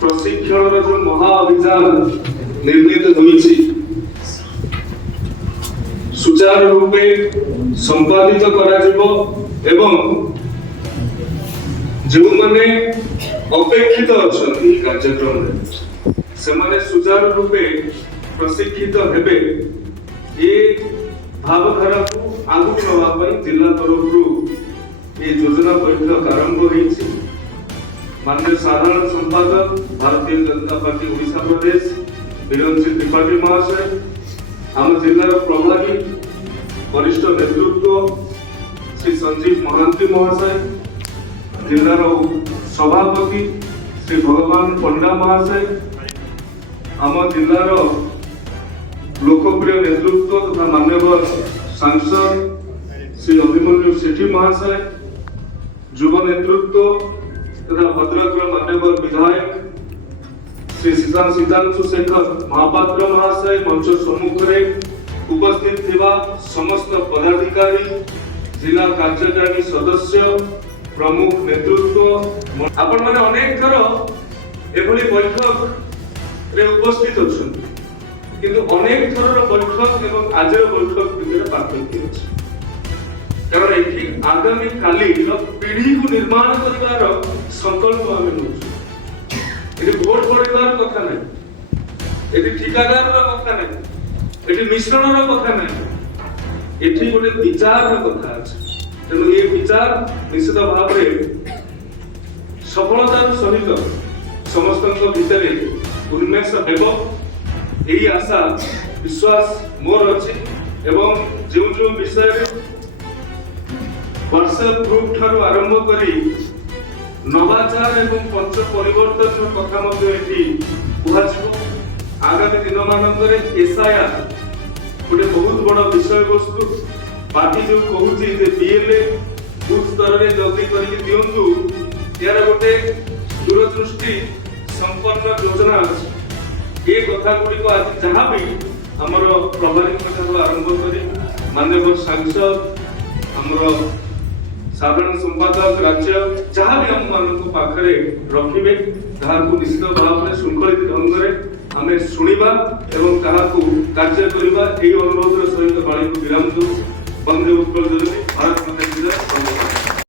प्रशिक्षण जो महा अभियान निर्मित होइछि सुचारू रूपे संपादित कराजिबो एवं जो माने अपेक्षित अछंती कार्यक्रम से माने सुचारू रूपे प्रशिक्षित हेबे ए भावधारा को आगु नवा पई जिला तरफ ये योजना बैठक आरंभ होइछि। माननीय साधारण संपादक भारतीय जनता पार्टी ओडिशा प्रदेश वीरेंद्र त्रिपाठी महाशय, आम जिलार प्रभारी वरिष्ठ नेतृत्व श्री संजीव महांती महाशय, जिलार सभापति श्री भगवान पंडा महाशय, आम जिलार लोकप्रिय नेतृत्व तथा मान्यवर सांसद श्री अभिमन्यु सेठी महाशय, युव नेतृत्व तथा भद्रक मान्यवर विधायक श्री सीतांशु शेखर महापात्र महाशय, मंच सम्मुख में उपस्थित थिबा समस्त पदाधिकारी, जिला कार्यकारी सदस्य, प्रमुख नेतृत्व, आपण माने अनेक थर एभली बैठक रे उपस्थित अछंती, किंतु अनेक थरर बैठक एवं आजर बैठक भितर पार्थक्य अछि। कारण एठी आगामी काली पीढ़ी को निर्माण करिवार संकल्प आमे नउछु। एठी वोट पड़िबार कथा नै, एठी ठिकादार कथा नै, एठी मिश्रण कथा नै, एठी गोटे विचार कथा अछि। तेनु ये विचार निश्चित भाव में सफलतार सहित समस्त भितर उन्मेष हेबो यही आशा विश्वास मोर अछि। एवं जो जो विषय व्हाट्सएप ग्रुप ठारू आरंभ करी नवाचार एवं पंच परिवर्तन कथा मध्य एठी कुहाजिबो। आगामी दिन मानकरे एसआईआर गोटे बहुत बड़ विषय वस्तु पार्टी जो कहूची जे बीएलए बूथ स्तर रे जल्दी करके दियंतु यार गोटे दूरदृष्टि संपन्न योजना अछि। ये कथा गुडी को आज जहां भी हमर प्रभारी कथा आरंभ करी माननीय सांसद हमर साधारण संपादक राज्य जहां भी हम मान को पाखरे रखिबे ताहा को निश्चित भाव में शृंखलित ढंग रे हमें सुनिबा एवं ताहा को कार्य करिबा एई अनुरोध सहित बाणी को विराम दउ। वंदे उत्कल जननी भारत माता की जय।